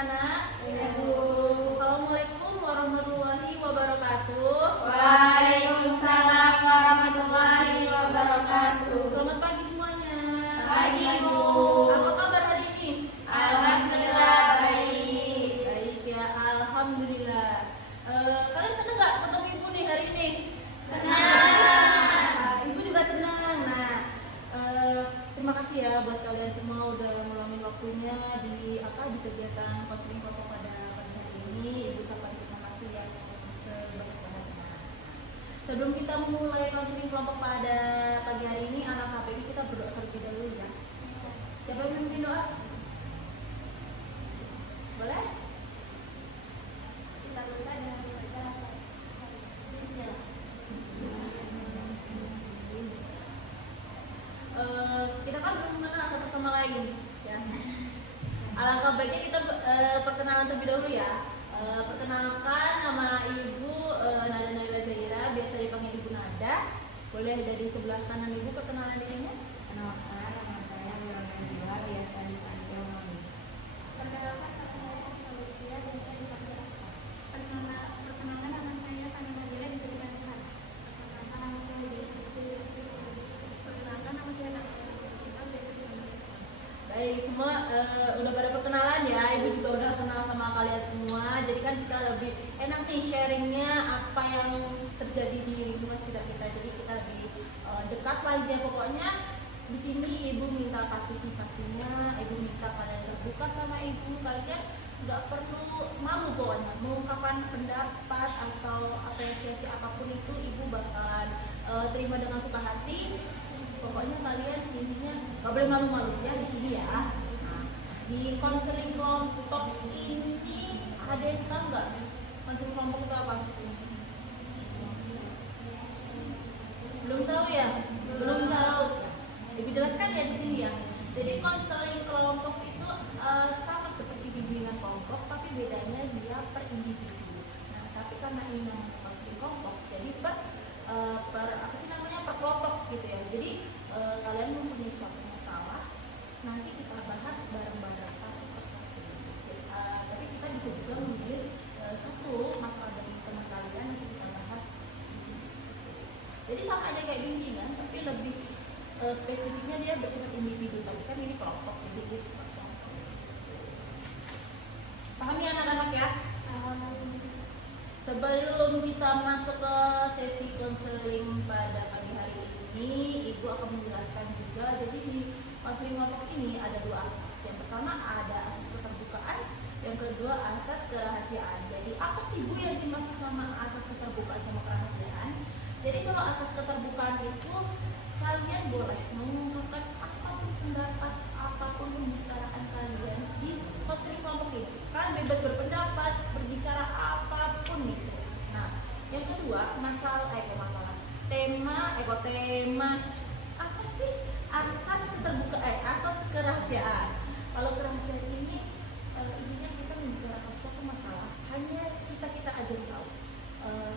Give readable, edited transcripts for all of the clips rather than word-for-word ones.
anak-anak? Iya, Bu. Assalamualaikum warahmatullahi wabarakatuh. Waalaikumsalam warahmatullahi wabarakatuh. Selamat pagi semuanya. Pagi, Bu. Apa kabar hari ini? Alhamdulillah baik. Baik ya, alhamdulillah. Kalian senang nggak ketemu ibu nih hari ini? Senang. Ibu juga senang. Nah, terima kasih ya buat kalian semua udah meluangin waktunya di kegiatan konseling kelompok pada pagi hari ini. Ibu ucapkan terima kasih ya sebanyak-banyaknya. Sebelum kita memulai konseling kelompok pada pagi hari ini, anak HPI kita berdoa terlebih dahulu ya. Siapa yang memimpin doa? Boleh? Kita buka dengan membaca Bismillah. Kita kan belum mengenal satu sama lain ya. Alangkah baiknya kita perkenalan terlebih dahulu ya. Perkenalkan, nama Ibu Nada Naila Zaira, biasa dipanggil Ibu Nada. Boleh dari sebelah kanan Ibu perkenalan dirinya? Kenalkan, nama saya Nurul Nazila, biasa dipanggil Mami. Perkenalkan, nama saya Asma Lutfia, biasa dipanggil Asma. Perkenalkan, nama saya Tani Nabila, bisa dipanggil Hana. Perkenalkan, nama saya Widya Syamsi, biasa dipanggil Syamsi. Perkenalkan, nama saya Nabila Syamsi, biasa dipanggil Syamsi. Baik, semua udah pada perkenalan ya. Ibu juga udah kenal sama kalian semua. Jadi kan kita lebih enak nih sharingnya apa yang terjadi di lingkungan sekitar kita. Jadi kita lebih dekat lagi ya. Pokoknya di sini ibu minta partisipasinya, ibu minta kalian terbuka sama ibu. Kalian nggak perlu malu pokoknya mengungkapkan pendapat atau apresiasi apapun itu ibu bakal terima dengan suka hati. Pokoknya kalian intinya nggak boleh malu-malu ya di sini ya. Nah, di konseling kelompok ini ada yang tahu nggak konseling kelompok itu apa? Belum tahu ya? Belum tahu. Ibu jelaskan ya di sini ya. Jadi konseling kelompok itu sama seperti bimbingan kelompok, tapi bedanya dia per individu. Nah, tapi karena ini namanya konseling kelompok, jadi per kelompok gitu ya. Jadi kalian mempunyai suatu masalah, nanti kita bahas bareng-bareng satu persatu. Tapi kita bisa juga mengambil satu masalah dari teman kalian yang kita bahas di sini. Jadi sama aja kayak bimbingan, tapi lebih spesifiknya dia bersifat individu. Tapi kan ini kelompok, jadi dia bersifat kelompok. Paham ya anak-anak ya? Sebelum kita masuk ke sesi konseling pada pagi hari ini, Ibu akan menjelaskan juga. Jadi di konseling kelompok ini ada dua asas. Yang pertama ada asas keterbukaan, yang kedua asas kerahasiaan. Jadi apa sih Bu yang dimaksud sama asas keterbukaan sama kerahasiaan? Jadi kalau asas keterbukaan itu kalian boleh mengungkapkan apapun pendapat, apapun pembicaraan kalian di konseling kelompok ini. Kalian bebas berpendapat, berbicara apapun itu. Nah, yang kedua tema apa sih? Asas keterbukaan, asas kerahasiaan. Kalau kerahasiaan ini intinya kita membicarakan suatu masalah hanya kita aja yang tahu.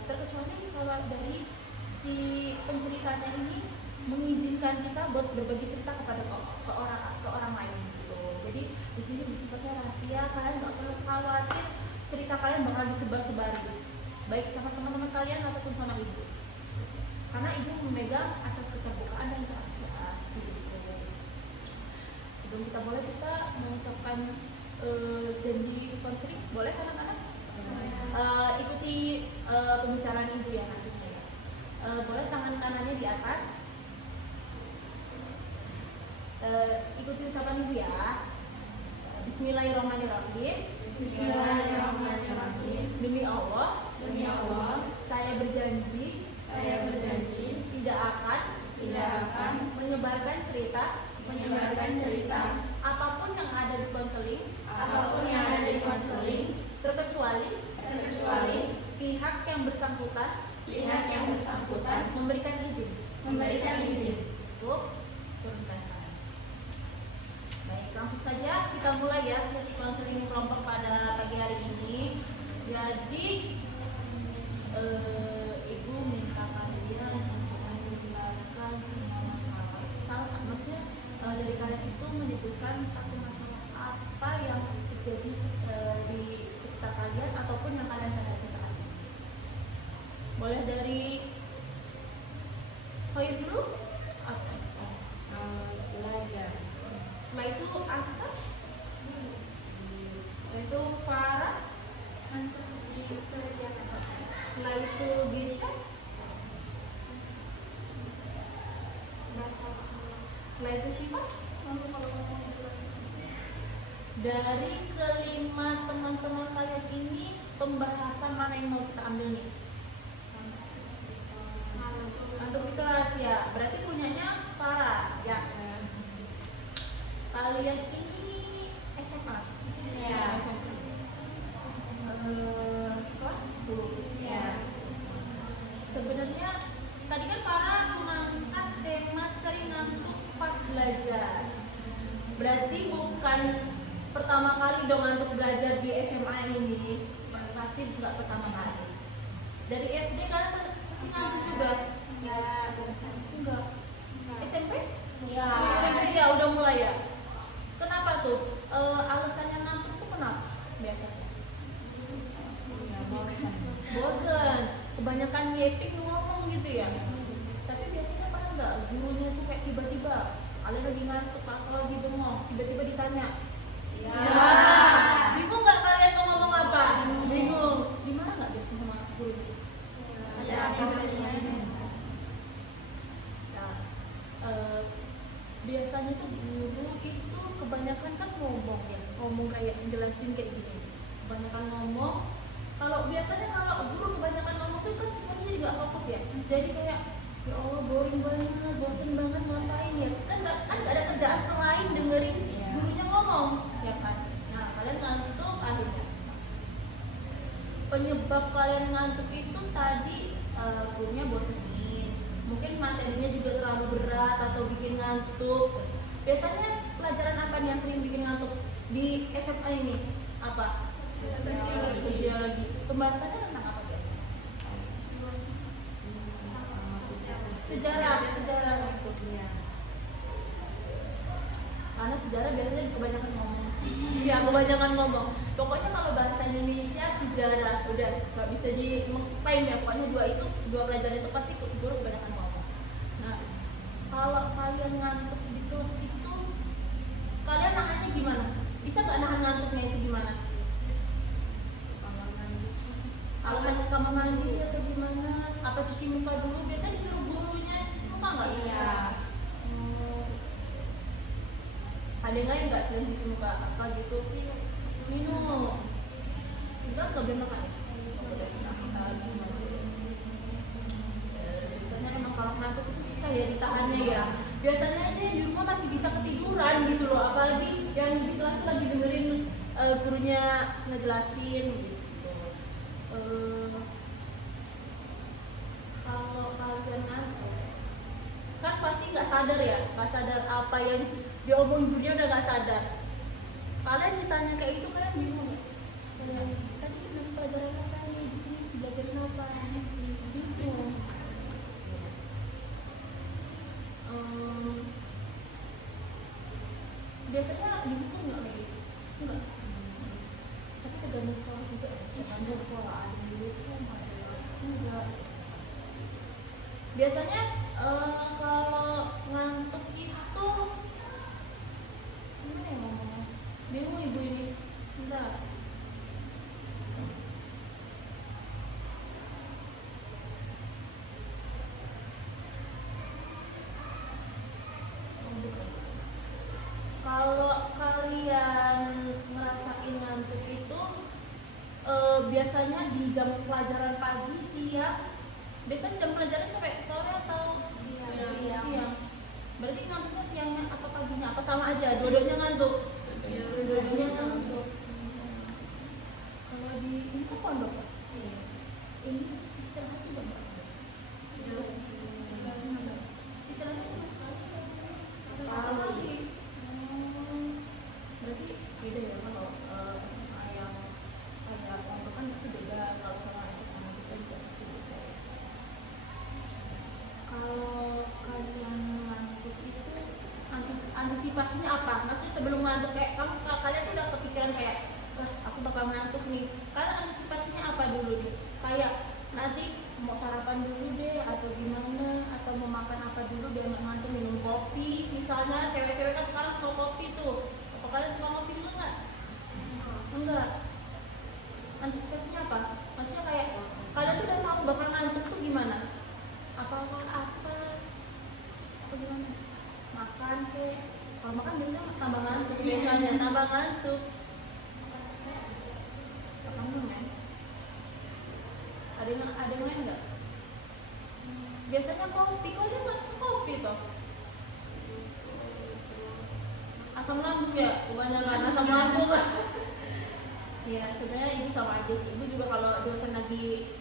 Terkecuali kalau dari si penceritanya ini mengizinkan kita buat berbagi cerita kepada ke orang lain gitu. Jadi di sini bersifatnya rahasia, kalian nggak perlu khawatir cerita kalian bakal disebar-sebarin, baik sama teman-teman kalian ataupun sama ibu. Karena ibu memegang asas keterbukaan dan kerahasiaan. Gitu. Sebelum kita mengucapkan janji konseling, boleh anak-anak? Ikuti pembicaraan ibu ya nantinya ya. Boleh tangan kanannya di atas. Ikuti ucapan ibu ya. Bismillahirrahmanirrahim. Bismillahirrahmanirrahim. Demi Allah, saya berjanji tidak akan menyebarkan cerita apapun yang ada di konseling terkecuali pihak yang bersangkutan memberikan izin. Untuk turunkan tangan. Baik, langsung saja kita mulai ya sesi konseling kelompok pada pagi hari ini. Jadi ibu minta kalian untuk menjelaskan semua masalah. Maksudnya dari kalian itu menyebutkan satu masalah apa yang terjadi kalian ataupun yang kalian hadapi saat ini. Boleh dari Khair dulu? Oke. Belajar. Setelah itu Asta, setelah itu Farah, Untuk dikerjakan. setelah itu Gisha, setelah itu Syifa. Dari kelima teman-teman kalian ini, pembahasan mana yang mau kita ambil nih? Untuk di kelas ya, berarti punyanya Farah ya. Kalian ini SMA? Ya. SMA. Kelas 10 Ya. Sebenarnya tadi kan Farah mengangkat tema sering ngantuk pas belajar. Berarti bukan pertama kali dong ngantuk belajar di SMA ini. Pasti juga pertama kali. Dari SD kalian pasti ngantuk juga? Enggak. SMP? Ya. SMP ya udah mulai ya. Kenapa tuh? Alasannya ngantuk tuh kenapa? Biasanya bosen, kebanyakan yeping ngomong gitu ya. Tapi biasanya pernah nggak gurunya tuh kayak tiba-tiba kalian lagi ngantuk atau lagi bengong, tiba-tiba ditanya, Ya. bingung nggak kalian mau ngomong apa? Bingung. Gimana nggak biasanya sama guru? Ada alasannya. Nah, biasanya tuh guru itu kebanyakan kan ngomong ya, ngomong kayak jelasin kayak gini. Kebanyakan ngomong. Kalau biasanya kalau guru kebanyakan ngomong tuh kan siswanya jadi nggak fokus ya. Jadi kayak ya Allah boring banget, bosen banget ngapain ya? Kan nggak ada kerjaan selain dengerin gurunya ngomong, ya kan? Nah kalian ngantuk akhirnya. Penyebab kalian ngantuk itu tadi gurunya bosenin, mungkin materinya juga terlalu berat atau bikin ngantuk. Biasanya pelajaran apa nih yang sering bikin ngantuk di SMA ini? Apa? Sosiologi. Pembahasannya tentang apa guys? Sejarah. Karena sejarah biasanya kebanyakan ngomong. Iya, kebanyakan ngomong. Pokoknya kalau bahasa Indonesia sejarah udah nggak bisa diklaim ya. Pokoknya dua pelajaran itu pasti guru kebanyakan ngomong. Nah, kalau kalian ngantuk di kelas itu, kalian nahannya gimana? Bisa nggak nahan ngantuknya itu gimana? Alasan ke kamar mandi atau gimana? Apa cuci muka dulu? Biasanya disuruh gurunya cuci muka nggak? Iya. Ada yang lain nggak selain cuci muka? Apa gitu? Minum. Terus nggak boleh makan? Biasanya emang kalau ngantuk itu susah ya ditahannya ya. Biasanya aja yang di rumah masih bisa ketiduran gitu loh. Apalagi yang di kelas tuh lagi dengerin gurunya ngejelasin gitu. Kalau kalian ngantuk kan pasti nggak sadar ya, nggak sadar apa yang diomongin gurunya udah nggak sadar. Kalian ditanya kayak itu kalian bingung ya? Tadi kita pelajaran apa nih, di sini belajarin apa? Bingung. Biasanya di buku nggak kayak gitu? Enggak. Tapi tergantung sekolah juga ya. Tergantung sekolah ada di buku enggak. Biasanya kalau ngantuk itu gimana ya ngomongnya? Bingung ibu ini. Bentar. Kalau kalian ngerasain ngantuk itu biasanya di jam pelajaran pagi, siang. Biasanya jam pelajaran sampai sore atau siang? Berarti ngantuknya siangnya atau paginya? Apa sama aja? Dua-duanya ngantuk? Dua-duanya ngantuk. Kalau di ini kok pondok? Ini istirahat juga nggak? Istirahatnya cuma sekali. Berarti beda ya kalau SMA yang kayak pondok kan pasti beda, kalau sama SMA kita juga pasti beda. Kalau kalian ngantuk itu antisipasinya apa? Maksudnya sebelum ngantuk kayak kalian tuh udah kepikiran kayak, wah aku bakal ngantuk nih. Karena antisipasinya apa dulu nih? Kayak nanti mau sarapan dulu deh atau gimana, atau mau makan apa dulu biar nggak ngantuk, minum kopi misalnya. Cewek-cewek kan sekarang suka kopi tuh. Apa kalian suka kopi juga nggak? Enggak. Antisipasinya apa? Maksudnya kayak kalian tuh udah tahu bakal ngantuk tuh gimana? Apa gimana? Makan kek. Kalau makan biasanya tambah ngantuk, biasanya tambah ngantuk. Kamu men? Ada yang lain nggak? Biasanya kopi, kalian nggak suka kopi toh? Asam lambung ya, kebanyakan asam lambung. Ya sebenarnya ibu sama aja sih. Ibu juga kalau dosen lagi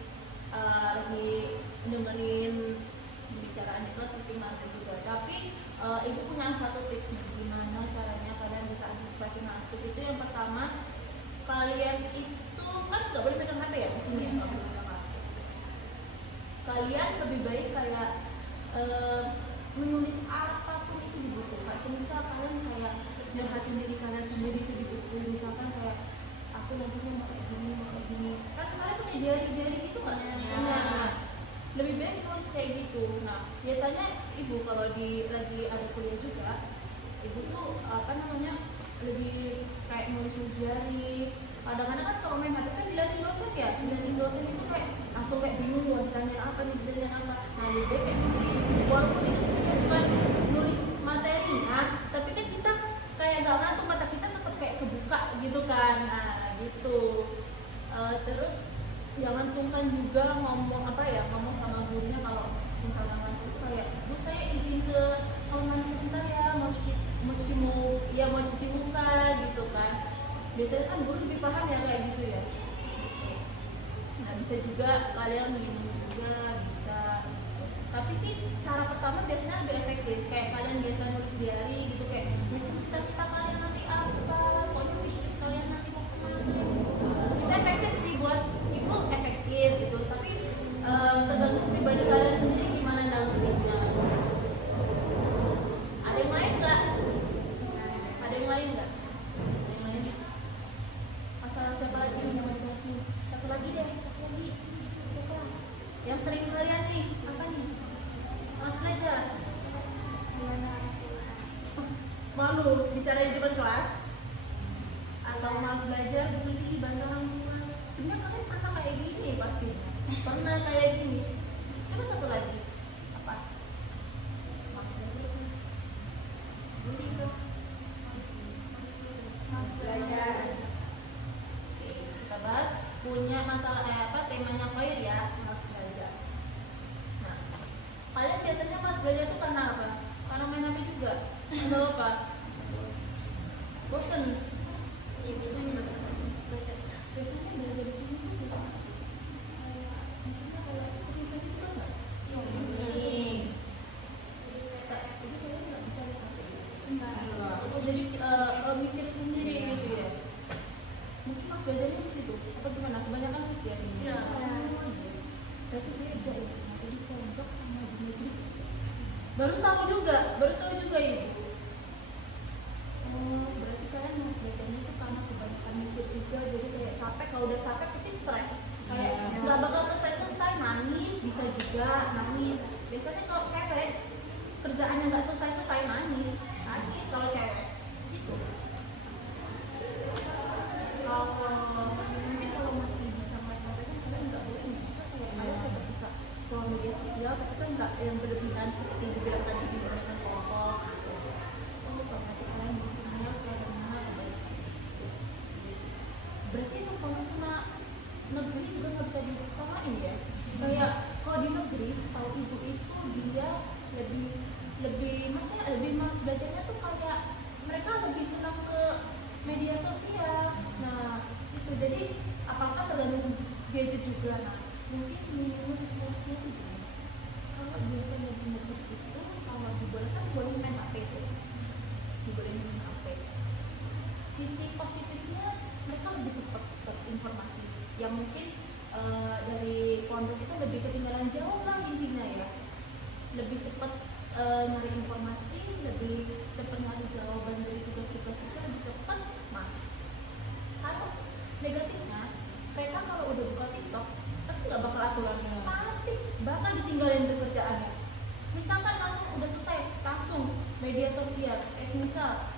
dengerin pembicaraan itu pasti ngantuk juga. Tapi ibu punya satu tips nih, gimana caranya kalian bisa antisipasi ngantuk. Itu yang pertama, kalian itu kan nggak boleh pegang HP ya di sini ya, nggak boleh pegang HP. Kalian lebih baik kayak menulis apapun itu di buku. Misal kalian kayak nyerhatin diri kalian sendiri itu di buku. Misalkan kayak aku nantinya mau kayak gini. Kan kalian punya diary gitu nggak? Nah, lebih baik nulis kayak gitu. Nah, biasanya ibu kalau lagi ada kuliah juga, ibu tuh lebih kayak nulis diary. Kadang-kadang kan kalau main HP kan bilangin dosen itu kayak langsung kayak bingung mau ditanya apa nih, apa. Nah, lebih baik kayak nulis. Walaupun itu sebenarnya bukan nulis materinya, tapi kan kita kayak nggak ngantuk, mata kita tetap kayak kebuka gitu kan. Nah, gitu. Terus jangan sungkan juga ngomong sama gurunya kalau misalnya ngantuk kayak, Bu saya izin ke kamar mandi sebentar ya, mau cuci muka gitu kan. Biasanya kan guru lebih paham ya kayak gitu ya. Nah, bisa juga kalian minum juga bisa. Tapi sih cara pertama biasanya lebih efektif. Kayak kalian biasa nulis diary gitu, kayak cita-cita kalian nanti apa, pokoknya wishlist kalian nanti mau kemana. Itu efektif sih buat ibu, efektif gitu. Tapi tergantung pribadi kalian sendiri gimana nanggepinnya. Ada yang lain nggak? Masalah siapa lagi yang mau dikasih? Satu lagi. Yang sering kalian nih, apa nih? Mas belajar. Malu bicara di depan kelas? Atau malas belajar di bantu orang tua? Sebenarnya kalian pernah kayak gini pasti. Pernah kayak gini. Coba satu lagi. Apa? Mas belajar. Kita bahas punya masalah temanya Khair ya, mas belajar. Nah, kalian biasanya mas belajar itu karena apa? Karena main HP juga? Atau apa? Bosen? Iya, bosen baca. Biasanya belajar di sini tuh misalnya kayak sering kasih terus nggak? Sering. Jadi kalian nggak bisa lihat HP? Enggak. Jadi mikir sendiri gitu ya? Mungkin mas belajarnya di situ? Apa gimana? Kebanyakan mikir? Iya. Berarti beda ya? Jadi pondok sama di negeri. Baru tahu juga ibu. Oh, berarti kalian mas belajarnya itu karena kebanyakan mikir juga. Jadi kayak capek, kalau udah capek pasti stres. Kayak nggak bakal selesai, nangis, bisa juga nangis. Biasanya kalau cewek kerjaannya nggak selesai nangis kalau cewek gitu. Kalau masih bisa main HP kan kalian nggak boleh bisa kayak kalian tetap bisa scroll media sosial, tapi kan nggak yang berlebihan seperti dibilang tadi dibandingkan kelompok. Nanti kalian bisa lihat kayak mana berarti kalau sama negeri juga nggak bisa disamain ya. Kayak kalau di negeri, setahu ibu itu dia lebih mas belajarnya tuh kayak mereka lebih senang ke media sosial. Nah itu jadi apakah tergantung gadget juga. Nah mungkin minus plusnya itu kalau biasanya di negeri itu kalau dibolehkan boleh main HP tuh, dibolehin main HP. Sisi positifnya mereka lebih cepat dapat informasi yang mungkin dari pondok kita lebih ketinggalan jauh lah intinya ya, lebih cepat media sosial. Misal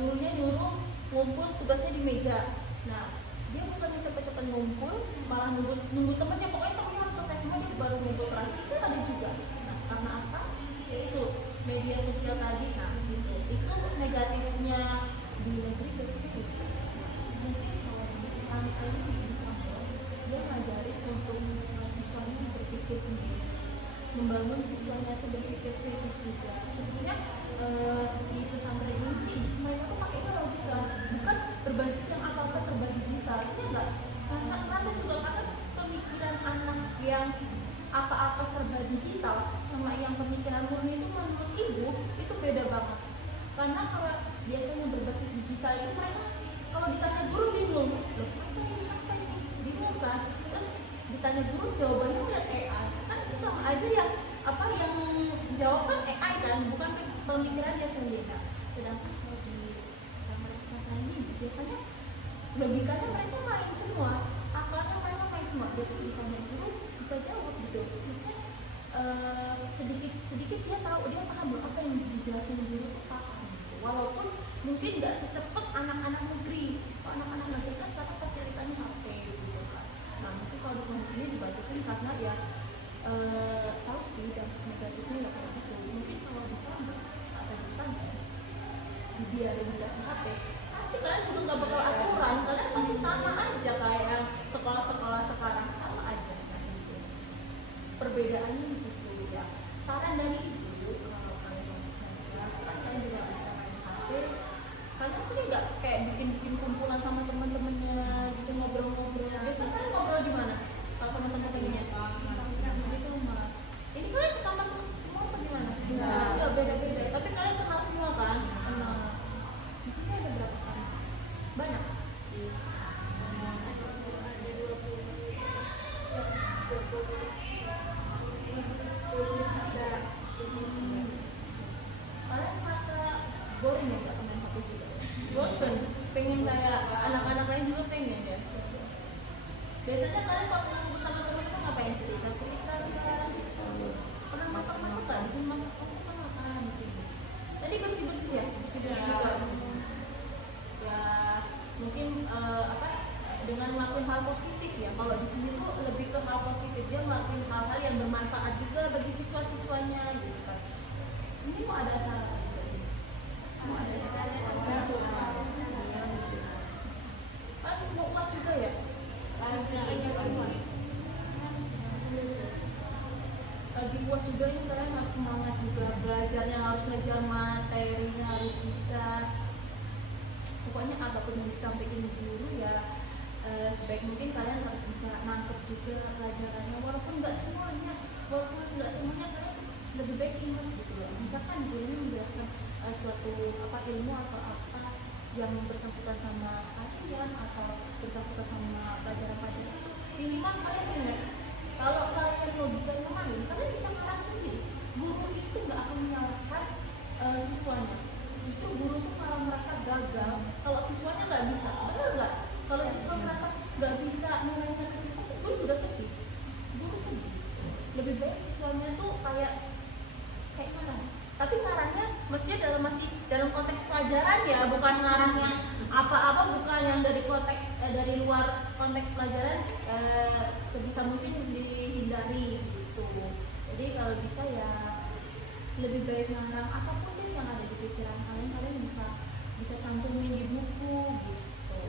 gurunya nyuruh ngumpul tugasnya di meja. Nah, dia bukan cepet-cepet ngumpul, malah nunggu temannya, pokoknya temannya harus selesai semua dia baru ngumpul terakhir. Itu ada juga. Nah, karena apa? Yaitu media sosial tadi. Nah, gitu. Itu negatifnya di negeri biasanya gitu. Mungkin kalau di pesantren ini dia ngajarin untuk siswanya berpikir sendiri, membangun siswanya itu berpikir kritis juga. Sebetulnya di pesantren ini mereka tuh pakainya logika, bukan berbasis yang apa-apa serba digital. Itu enggak. Rasa juga karena pemikiran anak yang apa-apa serba digital sama yang pemikiran murni itu menurut ibu itu beda banget. Karena kalau biasanya berbasis digital itu mereka kalau ditanya guru bingung, loh apa ini? Bingung kan? Terus ditanya guru jawabannya lihat AI, kan itu sama aja yang apa yang jawab kan AI kan, bukan pemikiran dia sendiri. Nah, sedangkan kalau di pesantren ini biasanya logikanya mereka main semua, akalnya mereka main semua. Jadi ditanya guru bisa jawab gitu. Maksudnya sedikit dia tahu, dia paham apa yang dijelasin guru itu paham gitu. Walaupun mungkin nggak secepat anak-anak negeri. Kalau anak-anak negeri kan karena fasilitasnya HP gitu kan. Nah mungkin kalau di pondok ini dibatasin karena ya tahu sih dan negatifnya nggak kayak gitu. Mungkin kalau di pondok atau di pesantren dibiarin dikasih HP, pasti kalian juga nggak bakal aturan, kalian masih sama aja kayak yang sekolah-sekolah sekarang sama aja. Nah, gitu. Perbedaannya di situ ya. Saran dari ibu kalau kalian masih kan kalian juga bisa main HP. Kalian sih nggak kayak bikin kumpulan sama teman-temannya gitu ngobrol-ngobrol. Biasanya kalian ngobrol di mana? Kalau sama teman-temannya? Di rumah. Ini kalian sekamar semua apa gimana? Ya beda-beda. Tapi kalian kenal semua kan? Kenal. Di sini ada berapa kamar? Banyak. Kalian merasa boring ya nggak main HP juga? Bosen, pengen kayak anak-anak lain juga pengen ya. Biasanya kalian kalau ngumpul sama teman-teman ngapain, cerita pernah masak kan? Di sini masak kan makanan di sini. Tadi bersih ya, juga. Ya mungkin dengan melakukan hal positif ya. Kalau di sini tuh lebih ke hal positif, dia melakukan hal-hal yang bermanfaat juga bagi siswa-siswanya gitu kan. Ini mau ada acara juga ini. Mau ada acara kan mau UAS juga ya? Lagi UAS juga ini kalian harus semangat juga belajarnya, harus ngejar materinya, harus bisa. Pokoknya apapun yang disampaikan guru ya sebaik mungkin kalian harus bisa nangkep juga pelajarannya, walaupun nggak semuanya kalian lebih baik ingat gitu loh. Misalkan gurunya menjelaskan suatu ilmu atau apa yang bersangkutan sama kalian atau bersangkutan sama pelajaran-pelajaran itu, minimal kalian ingat. Kalau kalian logikanya main, kalian bisa ngarang sendiri. Guru itu nggak akan menyalahkan siswanya. Justru guru tuh malah merasa gagal kalau siswanya nggak bisa. Benar nggak? Kalau siswa merasa nggak bisa mengajarkan itu, pasti guru juga sedih. Guru sedih. Lebih baik siswanya tuh kayak ngarang. Tapi ngarangnya mestinya masih dalam konteks pelajaran ya, bukan ngarang yang apa-apa, bukan yang dari konteks dari luar konteks pelajaran. Sebisa mungkin dihindari gitu. Jadi kalau bisa ya lebih baik ngarang apapun deh yang ada di pikiran kalian bisa cantumin di buku gitu.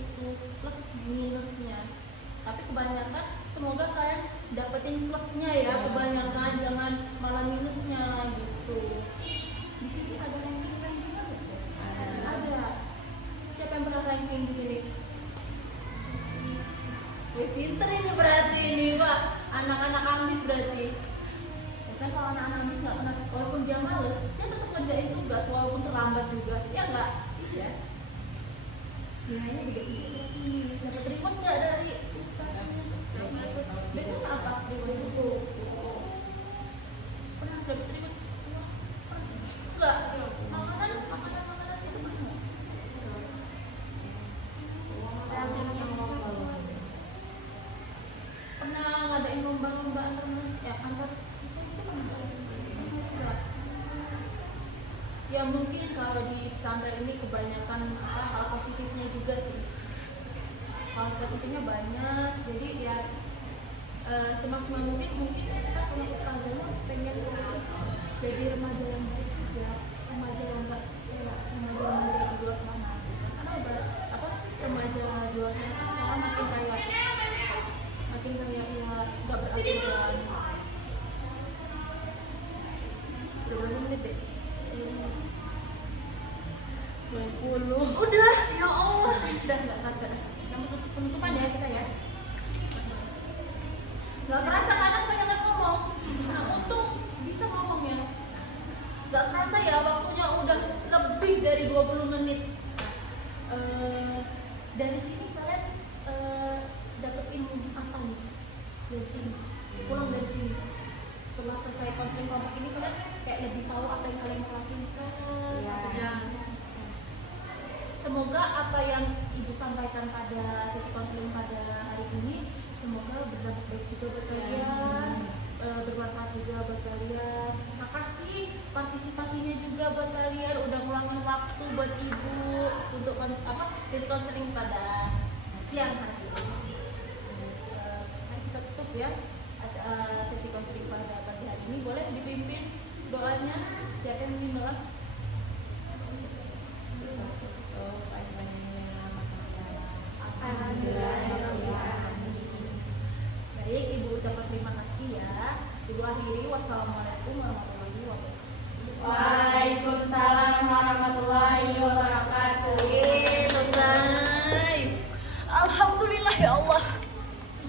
Itu plus minusnya. Tapi kebanyakan semoga kalian dapetin plusnya ya, kebanyakan jangan malah minusnya gitu. Di sini ada ranking juga gitu. Ada. Siapa yang pernah ranking di sini? Wih, pinter ini berarti ini Pak. Anak-anak ambis berarti. Biasanya kalau anak-anak ambis nggak pernah, walaupun dia males, dia tetap ngerjain tugas walaupun terlambat juga. Ya nggak? Iya. Nilainya juga tinggi. Dapat reward nggak dari Ustaznya? Biasanya apa? Reward itu. Pernah dapat reward? Enggak. Makanan itu pernah. Pernah ngadain lomba-lomba antar siswa itu pernah? Enggak. Ya mungkin kalau di pesantren ini kebanyakan hal positifnya juga sih. Hal positifnya banyak. Jadi ya semaksimal mungkin kita sama ustazahnya pengen jadi remaja yang baik juga, remaja yang enggak remaja di luar sana. Karena remaja di luar sana kan sekarang makin kayak ya nggak beraturan. Berapa menit deh? 20. Udah, ya Allah. Udah nggak terasa. Yang penutupan ya kita ya. Nggak kerasa karena kebanyakan ngomong. Nah, untuk bisa ngomong ya. Nggak kerasa ya waktunya udah lebih dari 20 menit. Dari sini kalian dapat ilmu apa nih? Dari sini. Pulang dari sini. Setelah selesai konseling kelompok ini kalian kayak lebih tahu apa yang kalian lakuin sekarang. Ya. Semoga apa yang Ibu sampaikan pada sesi konseling pada hari ini semoga berdampak baik juga buat kalian, bermanfaat juga buat kalian. Makasih partisipasinya juga buat kalian udah ngeluangin waktu buat Ibu untuk sesi konseling pada siang hari ini. Mari kita tutup ya sesi konseling pada pagi hari ini. Boleh dipimpin doanya? Siapa yang dimulai? Baik, Ibu ucapkan terima kasih ya. Ibu akhiri, wassalamualaikum warahmatullahi wabarakatuh. Waalaikumsalam warahmatullahi wabarakatuh. Selesai. Alhamdulillah ya Allah.